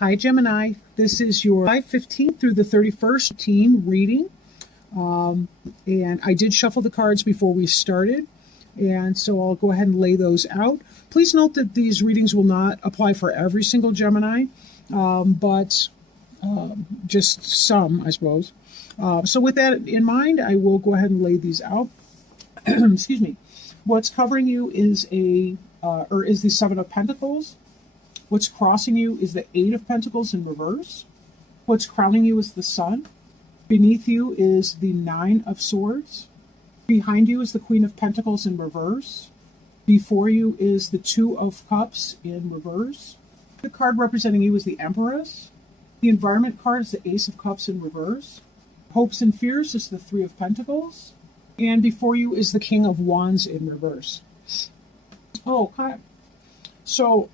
Hi, Gemini. This is your 5/15 through the 31st teen reading. And I did shuffle the cards before we started, and so I'll go ahead and lay those out. Please note that these readings will not apply for every single Gemini, but just some, I suppose. So with that in mind, I will go ahead and lay these out. Excuse me. What's covering you is the Seven of Pentacles. What's crossing you is the Eight of Pentacles in reverse. What's crowning you is the Sun. Beneath you is the Nine of Swords. Behind you is the Queen of Pentacles in reverse. Before you is the Two of Cups in reverse. The card representing you is the Empress. The Environment card is the Ace of Cups in reverse. Hopes and Fears is the Three of Pentacles. And before you is the King of Wands in reverse. Oh, okay. So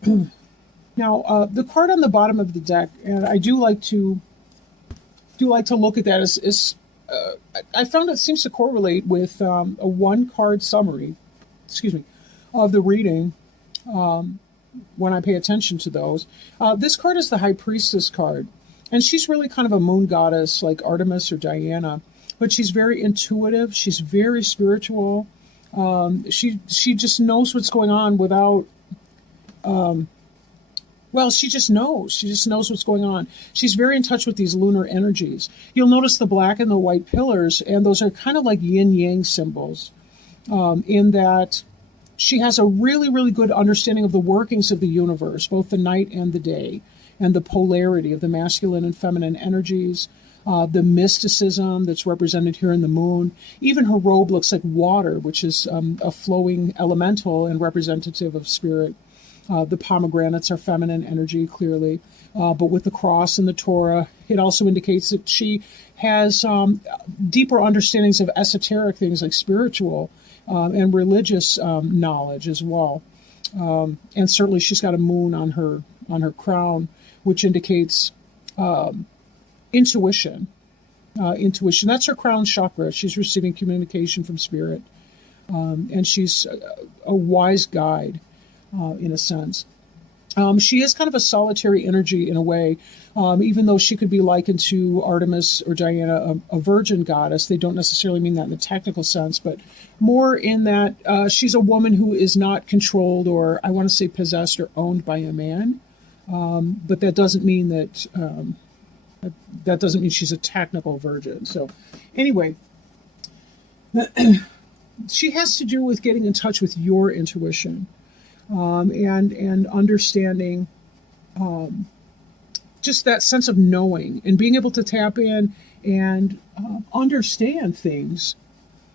now the card on the bottom of the deck, and I do like to look at that, is I found it seems to correlate with a one-card summary, of the reading when I pay attention to those. This card is the High Priestess card, and she's really kind of a moon goddess like Artemis or Diana, but she's very intuitive. She's very spiritual. She just knows what's going on without. She just knows. She just knows what's going on. She's very in touch with these lunar energies. You'll notice the black and the white pillars, and those are kind of like yin-yang symbols, in that she has a really, really good understanding of the workings of the universe, both the night and the day, and the polarity of the masculine and feminine energies, the mysticism that's represented here in the moon. Even her robe looks like water, which is a flowing elemental and representative of spirit. The pomegranates are feminine energy, clearly. But with the cross and the Torah, it also indicates that she has deeper understandings of esoteric things like spiritual and religious knowledge as well. And certainly she's got a moon on her crown, which indicates intuition. Intuition. That's her crown chakra. She's receiving communication from spirit. And she's a wise guide. In a sense. She is kind of a solitary energy in a way, even though she could be likened to Artemis or Diana, a virgin goddess. They don't necessarily mean that in the technical sense, but more in that she's a woman who is not controlled or, I want to say, possessed or owned by a man. But that doesn't mean that doesn't mean she's a technical virgin. So anyway, she has to do with getting in touch with your intuition. And understanding just that sense of knowing and being able to tap in and understand things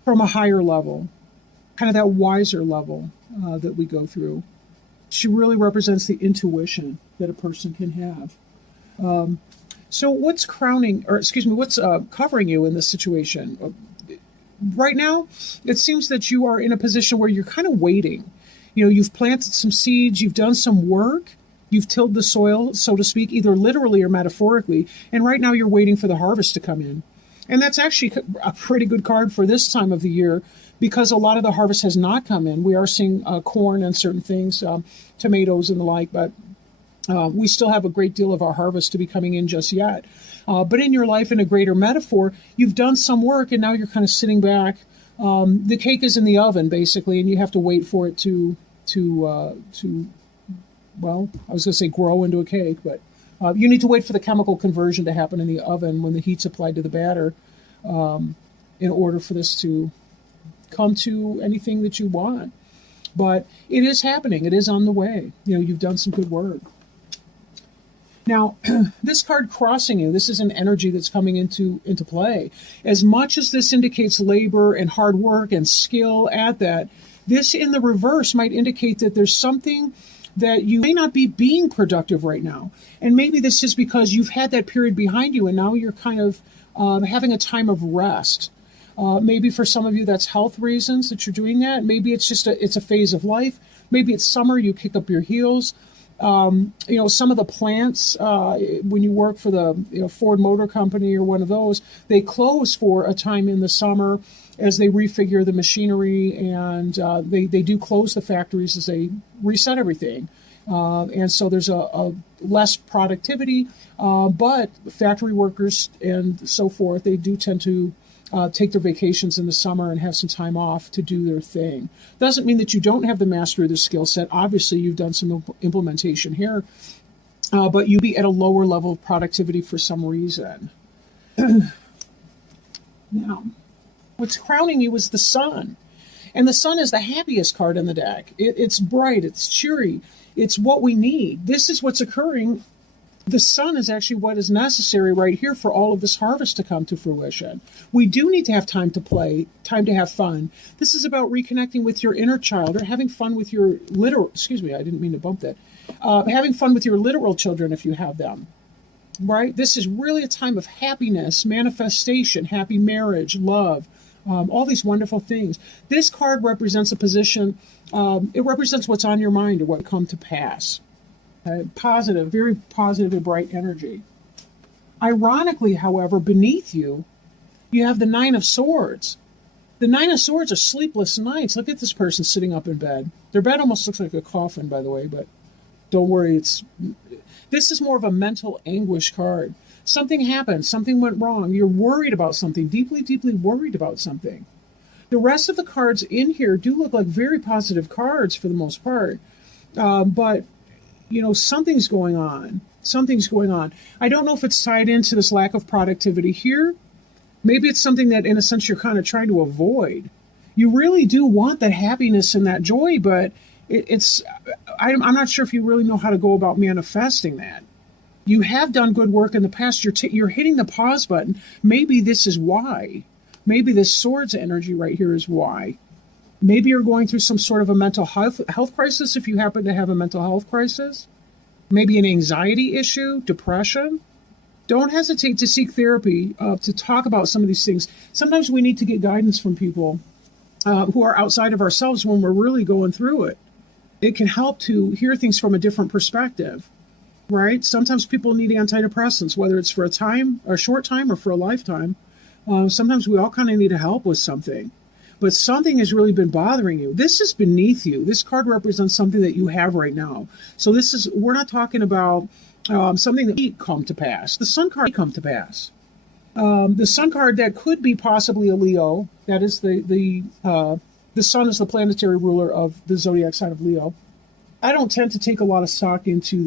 from a higher level, kind of that wiser level that we go through. She really represents the intuition that a person can have. So what's covering you in this situation? Right now, it seems that you are in a position where you're kind of waiting. You know, you've planted some seeds, you've done some work, you've tilled the soil, so to speak, either literally or metaphorically, and right now you're waiting for the harvest to come in. And that's actually a pretty good card for this time of the year because a lot of the harvest has not come in. We are seeing corn and certain things, tomatoes and the like, but we still have a great deal of our harvest to be coming in just yet. But in your life, in a greater metaphor, you've done some work and now you're kind of sitting back. The cake is in the oven, basically, and you have to wait for it to well, I was going to say grow into a cake, but you need to wait for the chemical conversion to happen in the oven when the heat's applied to the batter in order for this to come to anything that you want. But it is happening. It is on the way. You know, you've done some good work. Now, this card crossing you, this is an energy that's coming into play. As much as this indicates labor and hard work and skill at that, this in the reverse might indicate that there's something that you may not be being productive right now. And maybe this is because you've had that period behind you and now you're kind of having a time of rest. Maybe for some of you that's health reasons that you're doing that. Maybe it's just it's a phase of life. Maybe it's summer, you kick up your heels. Some of the plants, when you work for the Ford Motor Company or one of those, they close for a time in the summer as they refigure the machinery, and they do close the factories as they reset everything. And so there's a less productivity, but factory workers and so forth, they do tend to take their vacations in the summer and have some time off to do their thing. Doesn't mean that you don't have the mastery of the skill set. Obviously, you've done some implementation here, but you be at a lower level of productivity for some reason. Now, what's crowning you is the sun. And the sun is the happiest card in the deck. It's bright, it's cheery, it's what we need. This is what's occurring. The sun is actually what is necessary right here for all of this harvest to come to fruition. We do need to have time to play, time to have fun. This is about reconnecting with your inner child or having fun with your literal, excuse me, I didn't mean to bump that. Having fun with your literal children if you have them, right? This is really a time of happiness, manifestation, happy marriage, love, all these wonderful things. This card represents a position, it represents what's on your mind or what come to pass. Positive, very positive and bright energy. Ironically, however, beneath you, you have the Nine of Swords. The Nine of Swords are sleepless nights. Look at this person sitting up in bed. Their bed almost looks like a coffin, by the way, but don't worry. This is more of a mental anguish card. Something happened. Something went wrong. You're worried about something, deeply, deeply worried about something. The rest of the cards in here do look like very positive cards for the most part, but you know, something's going on. Something's going on. I don't know if it's tied into this lack of productivity here. Maybe it's something that, in a sense, you're kind of trying to avoid. You really do want that happiness and that joy, but I'm not sure if you really know how to go about manifesting that. You have done good work in the past. You're hitting the pause button. Maybe this is why. Maybe this Swords energy right here is why. Maybe you're going through some sort of a mental health crisis if you happen to have a mental health crisis. Maybe an anxiety issue, depression. Don't hesitate to seek therapy to talk about some of these things. Sometimes we need to get guidance from people who are outside of ourselves when we're really going through it. It can help to hear things from a different perspective, right? Sometimes people need antidepressants, whether it's for a short time, or for a lifetime. Sometimes we all kind of need help with something. But something has really been bothering you. This is beneath you. This card represents something that you have right now. So we're not talking about something that may come to pass. The Sun card may come to pass. The Sun card, that could be possibly a Leo. That is the Sun is the planetary ruler of the zodiac sign of Leo. I don't tend to take a lot of stock into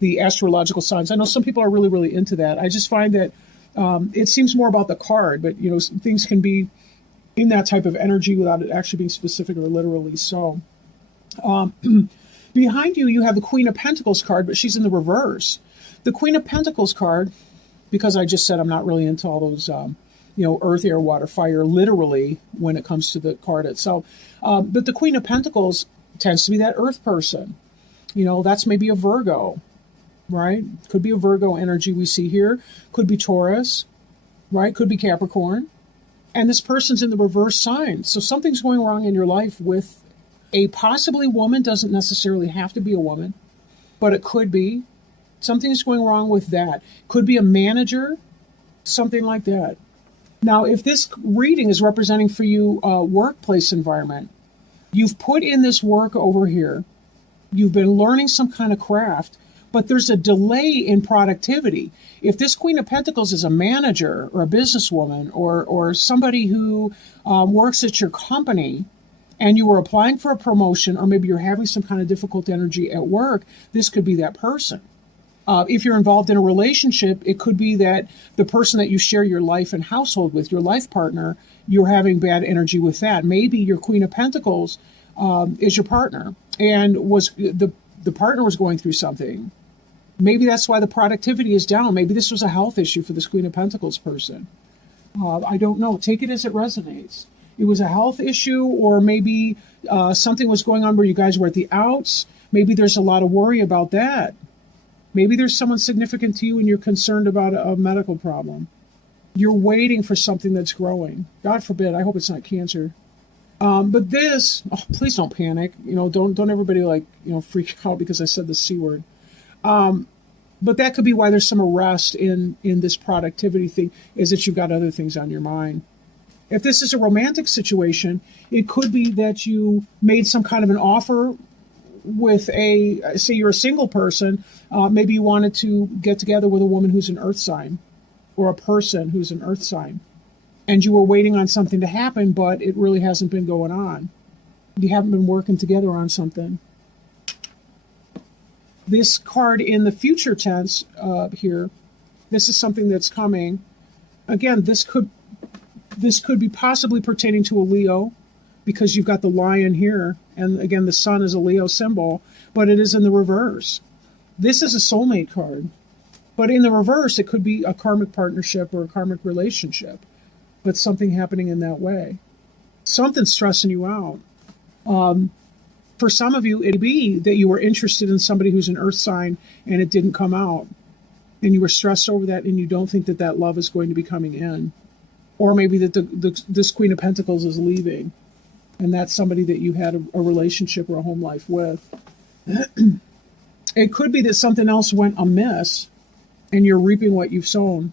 the astrological signs. I know some people are really, really into that. I just find that it seems more about the card, but you know, things can be in that type of energy without it actually being specific or literally so. Behind you, you have the Queen of Pentacles card, but she's in the reverse. The Queen of Pentacles card, because I just said I'm not really into all those, earth, air, water, fire, literally, when it comes to the card itself. But the Queen of Pentacles tends to be that earth person. You know, that's maybe a Virgo, right? Could be a Virgo energy we see here. Could be Taurus, right? Could be Capricorn. And this person's in the reverse sign. So something's going wrong in your life with a possibly woman. Doesn't necessarily have to be a woman, but it could be. Something's going wrong with that. Could be a manager, something like that. Now, if this reading is representing for you a workplace environment, you've put in this work over here. You've been learning some kind of craft, but there's a delay in productivity. If this Queen of Pentacles is a manager or a businesswoman or somebody who works at your company and you were applying for a promotion, or maybe you're having some kind of difficult energy at work, this could be that person. If you're involved in a relationship, it could be that the person that you share your life and household with, your life partner, you're having bad energy with that. Maybe your Queen of Pentacles is your partner, and the partner was going through something. Maybe that's why the productivity is down. Maybe this was a health issue for this Queen of Pentacles person. I don't know. Take it as it resonates. It was a health issue, or maybe something was going on where you guys were at the outs. Maybe there's a lot of worry about that. Maybe there's someone significant to you and you're concerned about a medical problem. You're waiting for something that's growing. God forbid. I hope it's not cancer. But this, please don't panic. You know, don't everybody freak out because I said the C word. But that could be why there's some arrest in this productivity thing, is that you've got other things on your mind. If this is a romantic situation, it could be that you made some kind of an offer with say you're a single person, maybe you wanted to get together with a woman who's an earth sign or a person who's an earth sign. And you were waiting on something to happen, but it really hasn't been going on. You haven't been working together on something. This card in the future tense here, this is something that's coming. Again, this could be possibly pertaining to a Leo, because you've got the lion here, and again, the sun is a Leo symbol, but it is in the reverse. This is a soulmate card, but in the reverse, it could be a karmic partnership or a karmic relationship, but something happening in that way. Something's stressing you out. For some of you, it'd be that you were interested in somebody who's an earth sign and it didn't come out, and you were stressed over that, and you don't think that that love is going to be coming in. Or maybe that this Queen of Pentacles is leaving, and that's somebody that you had a relationship or a home life with. It could be that something else went amiss, and you're reaping what you've sown.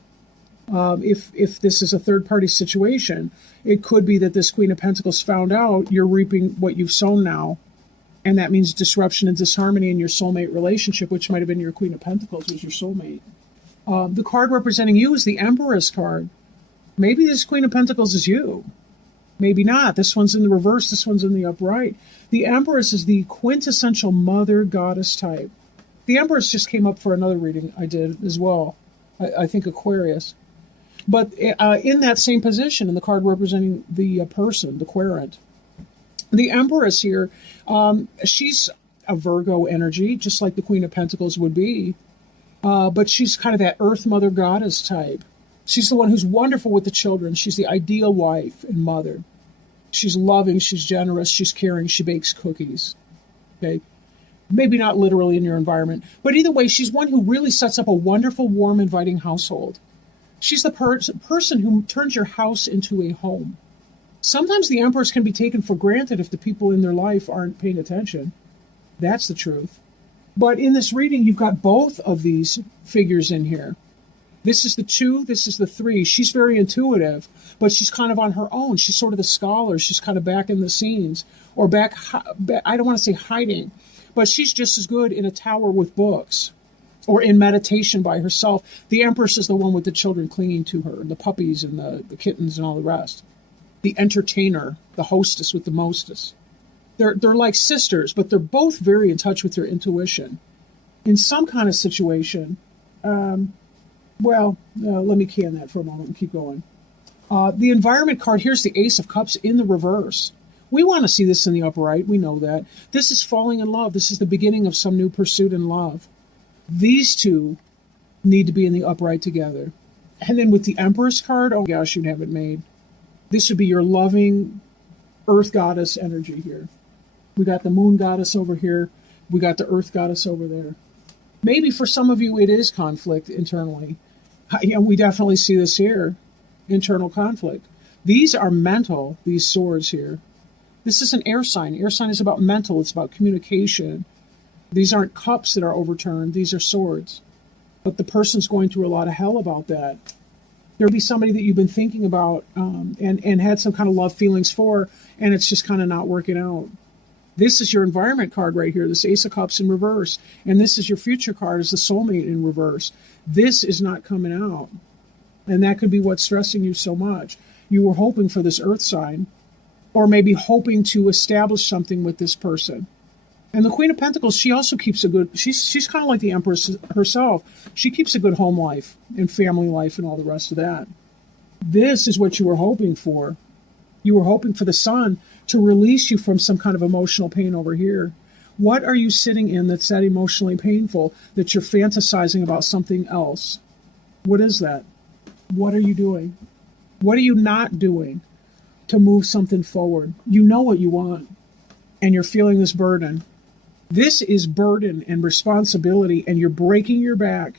If this is a third-party situation, it could be that this Queen of Pentacles found out you're reaping what you've sown now, and that means disruption and disharmony in your soulmate relationship, which might have been your Queen of Pentacles, was your soulmate. The card representing you is the Empress card. Maybe this Queen of Pentacles is you. Maybe not. This one's in the reverse. This one's in the upright. The Empress is the quintessential mother goddess type. The Empress just came up for another reading I did as well. I think Aquarius. But in that same position, in the card representing the person, the querent. The Empress here, she's a Virgo energy, just like the Queen of Pentacles would be. But she's kind of that earth mother goddess type. She's the one who's wonderful with the children. She's the ideal wife and mother. She's loving, she's generous, she's caring, she bakes cookies. Okay? Maybe not literally in your environment, but either way, she's one who really sets up a wonderful, warm, inviting household. She's the person who turns your house into a home. Sometimes the Empress can be taken for granted if the people in their life aren't paying attention. That's the truth. But in this reading, you've got both of these figures in here. This is the 2, this is the 3. She's very intuitive, but she's kind of on her own. She's sort of the scholar. She's kind of back in the scenes, or back I don't want to say hiding, but she's just as good in a tower with books or in meditation by herself. The Empress is the one with the children clinging to her, the puppies and the kittens and all the rest. The entertainer, the hostess with the mostess. They're like sisters, but they're both very in touch with their intuition. In some kind of situation, let me can that for a moment and keep going. The environment card, here's the Ace of Cups in the reverse. We want to see this in the upright. We know that. This is falling in love. This is the beginning of some new pursuit in love. These two need to be in the upright together. And then with the Empress card, oh gosh, you'd have it made. This would be your loving earth goddess energy here. We got the moon goddess over here. We got the earth goddess over there. Maybe for some of you it is conflict internally. We definitely see this here, internal conflict. These are mental, these swords here. This is an air sign. Air sign is about mental. It's about communication. These aren't cups that are overturned. These are swords. But the person's going through a lot of hell about that. There'll be somebody that you've been thinking about and had some kind of love feelings for, and it's just kind of not working out. This is your environment card right here, this Ace of Cups in reverse. And this is your future card, is the Soulmate in reverse. This is not coming out. And that could be what's stressing you so much. You were hoping for this earth sign, or maybe hoping to establish something with this person. And the Queen of Pentacles, she also keeps a good, she's kind of like the Empress herself. She keeps a good home life and family life and all the rest of that. This is what you were hoping for. You were hoping for the sun to release you from some kind of emotional pain over here. What are you sitting in that's that emotionally painful that you're fantasizing about something else? What is that? What are you doing? What are you not doing to move something forward? You know what you want, and you're feeling this burden. This is burden and responsibility, and you're breaking your back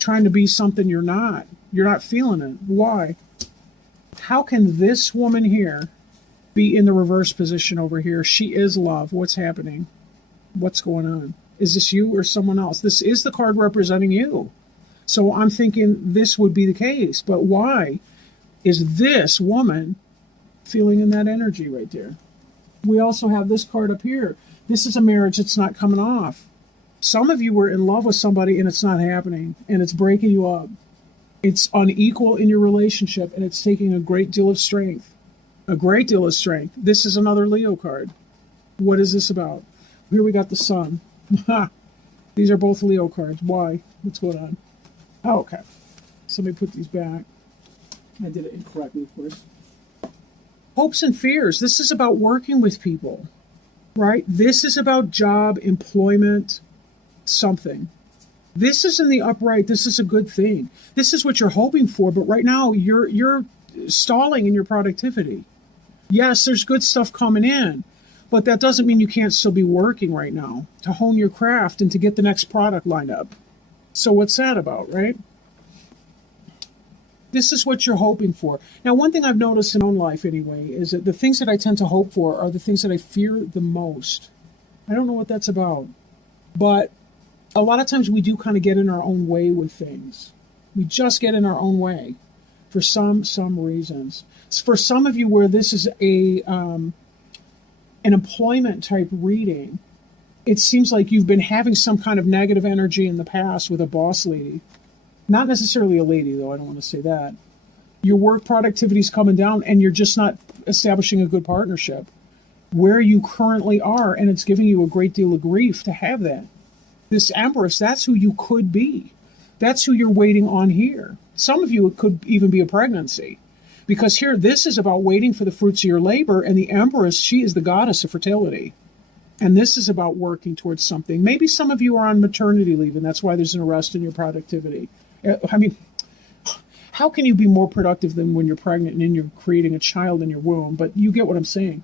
trying to be something you're not. You're not feeling it. Why? How can this woman here be in the reverse position over here? She is love. What's happening? What's going on? Is this you or someone else? This is the card representing you. So I'm thinking this would be the case. But why is this woman feeling in that energy right there? We also have this card up here. This is a marriage that's not coming off. Some of you were in love with somebody and it's not happening, and it's breaking you up. It's unequal in your relationship, and it's taking a great deal of strength. A great deal of strength. This is another Leo card. What is this about? Here we got the Sun. These are both Leo cards. Why? What's going on? Oh, okay. So let me put these back. I did it incorrectly, of course. Hopes and fears. This is about working with people, right? This is about job, employment, something. This is in the upright. This is a good thing. This is what you're hoping for, but right now you're stalling in your productivity. Yes, there's good stuff coming in, but that doesn't mean you can't still be working right now to hone your craft and to get the next product lined up. So what's that about, right? This is what you're hoping for. Now, one thing I've noticed in my own life anyway is that the things that I tend to hope for are the things that I fear the most. I don't know what that's about, but a lot of times we do kind of get in our own way with things. We just get in our own way for some reasons. For some of you where this is an employment type reading, it seems like you've been having some kind of negative energy in the past with a boss lady. Not necessarily a lady, though, I don't want to say that. Your work productivity is coming down and you're just not establishing a good partnership where you currently are, and it's giving you a great deal of grief to have that. This Empress, that's who you could be. That's who you're waiting on here. Some of you, it could even be a pregnancy. Because here, this is about waiting for the fruits of your labor, and the Empress, she is the goddess of fertility. And this is about working towards something. Maybe some of you are on maternity leave, and that's why there's an arrest in your productivity. I mean, how can you be more productive than when you're pregnant and you're creating a child in your womb? But you get what I'm saying.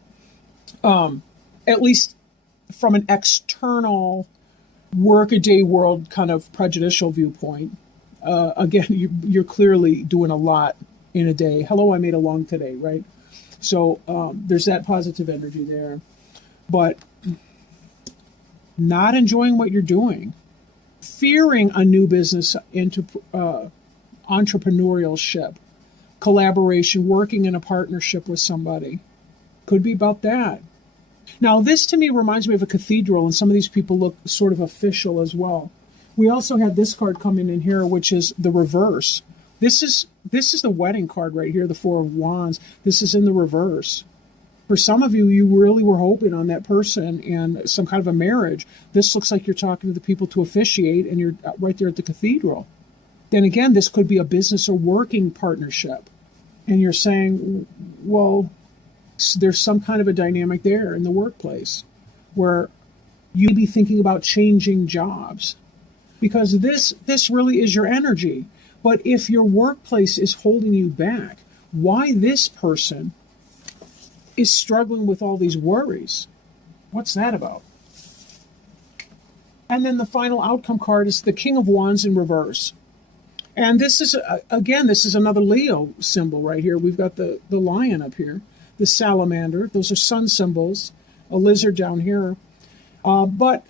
At least from an external workaday world kind of prejudicial viewpoint, again, you're clearly doing a lot in a day. Hello, I made a long today, right? So there's that positive energy there. But not enjoying what you're doing, fearing a new business into entrepreneurship, collaboration, working in a partnership with somebody. Could be about that. Now, this to me reminds me of a cathedral, and some of these people look sort of official as well. We also had this card coming in here, which is the reverse. This is the wedding card right here, the Four of Wands. This is in the reverse. For some of you, you really were hoping on that person and some kind of a marriage. This looks like you're talking to the people to officiate, and you're right there at the cathedral. Then again, this could be a business or working partnership. And you're saying, well, there's some kind of a dynamic there in the workplace where you may be thinking about changing jobs. Because this really is your energy. But if your workplace is holding you back, why this person is struggling with all these worries? What's that about? And then the final outcome card is the King of Wands in reverse. And this is, again, this is another Leo symbol right here. We've got the lion up here, the salamander. Those are sun symbols, a lizard down here. But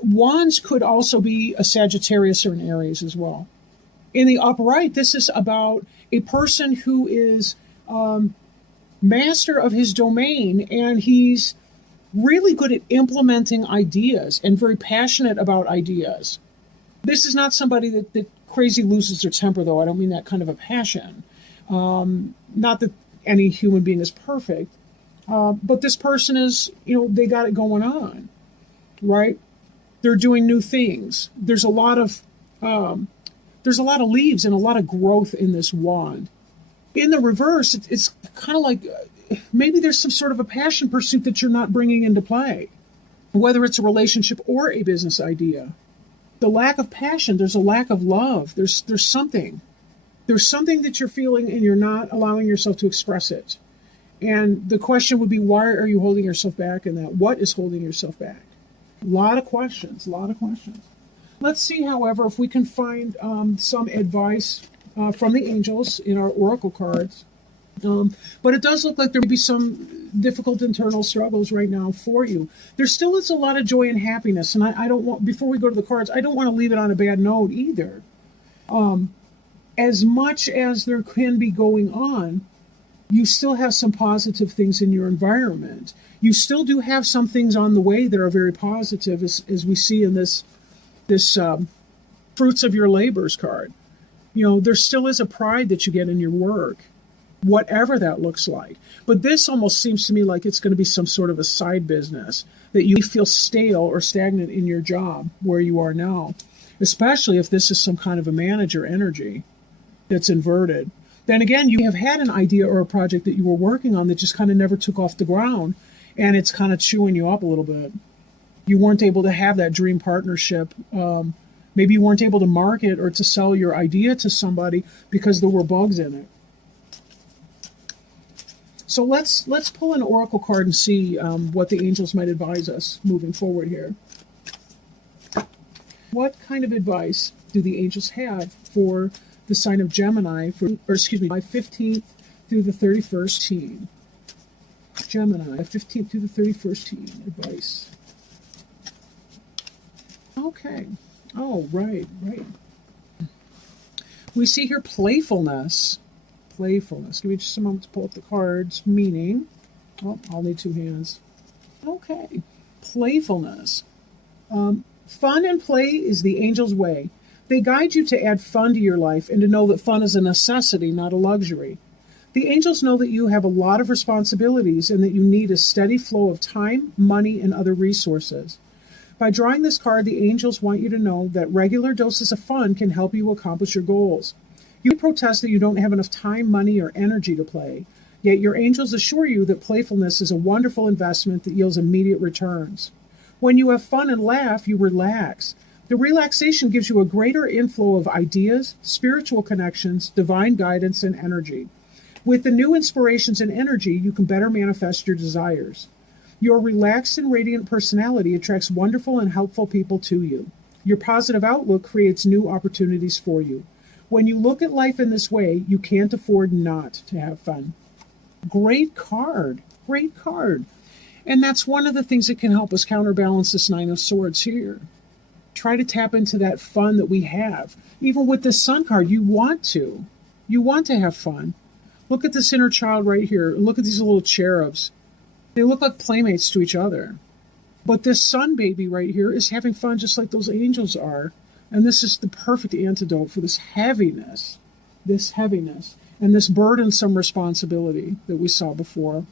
Wands could also be a Sagittarius or an Aries as well. In the upright, this is about a person who is master of his domain, and he's really good at implementing ideas and very passionate about ideas. This is not somebody that crazy loses their temper, though. I don't mean that kind of a passion. Not that any human being is perfect, but this person is, they got it going on, right? They're doing new things. There's a lot of leaves and a lot of growth in this wand. In the reverse, it's kind of like maybe there's some sort of a passion pursuit that you're not bringing into play, whether it's a relationship or a business idea. The lack of passion, there's a lack of love. There's something. There's something that you're feeling and you're not allowing yourself to express it. And the question would be, why are you holding yourself back in that? What is holding yourself back? A lot of questions. Let's see, however, if we can find some advice from the angels in our oracle cards. But it does look like there may be some difficult internal struggles right now for you. There still is a lot of joy and happiness, and I don't want, before we go to the cards, I don't want to leave it on a bad note either. As much as there can be going on, you still have some positive things in your environment. You still do have some things on the way that are very positive, as we see in this fruits of your labors card. You know, there still is a pride that you get in your work, whatever that looks like. But this almost seems to me like it's going to be some sort of a side business, that you feel stale or stagnant in your job where you are now, especially if this is some kind of a manager energy that's inverted. Then again, you have had an idea or a project that you were working on that just kind of never took off the ground, and it's kind of chewing you up a little bit. You weren't able to have that dream partnership. Maybe you weren't able to market or to sell your idea to somebody because there were bugs in it. So let's pull an oracle card and see what the angels might advise us moving forward here. What kind of advice do the angels have for the sign of Gemini, my 15th through the 31st teen? Gemini, 15th through the 31st teen, advice. Okay. Oh, right. We see here playfulness. Give me just a moment to pull up the cards. Meaning, I'll need two hands. Okay. Playfulness. Fun and play is the angel's way. They guide you to add fun to your life and to know that fun is a necessity, not a luxury. The angels know that you have a lot of responsibilities and that you need a steady flow of time, money, and other resources. By drawing this card, the angels want you to know that regular doses of fun can help you accomplish your goals. You protest that you don't have enough time, money, or energy to play, yet your angels assure you that playfulness is a wonderful investment that yields immediate returns. When you have fun and laugh, you relax. The relaxation gives you a greater inflow of ideas, spiritual connections, divine guidance, and energy. With the new inspirations and energy, you can better manifest your desires. Your relaxed and radiant personality attracts wonderful and helpful people to you. Your positive outlook creates new opportunities for you. When you look at life in this way, you can't afford not to have fun. Great card. And that's one of the things that can help us counterbalance this Nine of Swords here. Try to tap into that fun that we have. Even with this Sun card, you want to. You want to have fun. Look at this inner child right here. Look at these little cherubs. They look like playmates to each other. But this Sun baby right here is having fun just like those angels are. And this is the perfect antidote for this heaviness, and this burdensome responsibility that we saw before.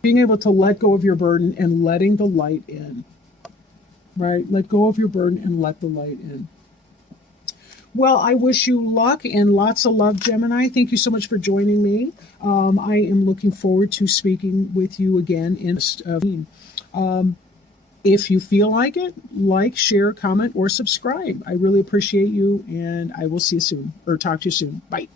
Being able to let go of your burden and letting the light in. Right? Let go of your burden and let the light in. Well, I wish you luck and lots of love, Gemini. Thank you so much for joining me. I am looking forward to speaking with you again in if you feel like it, like, share, comment, or subscribe. I really appreciate you, and I will see you soon, or talk to you soon. Bye.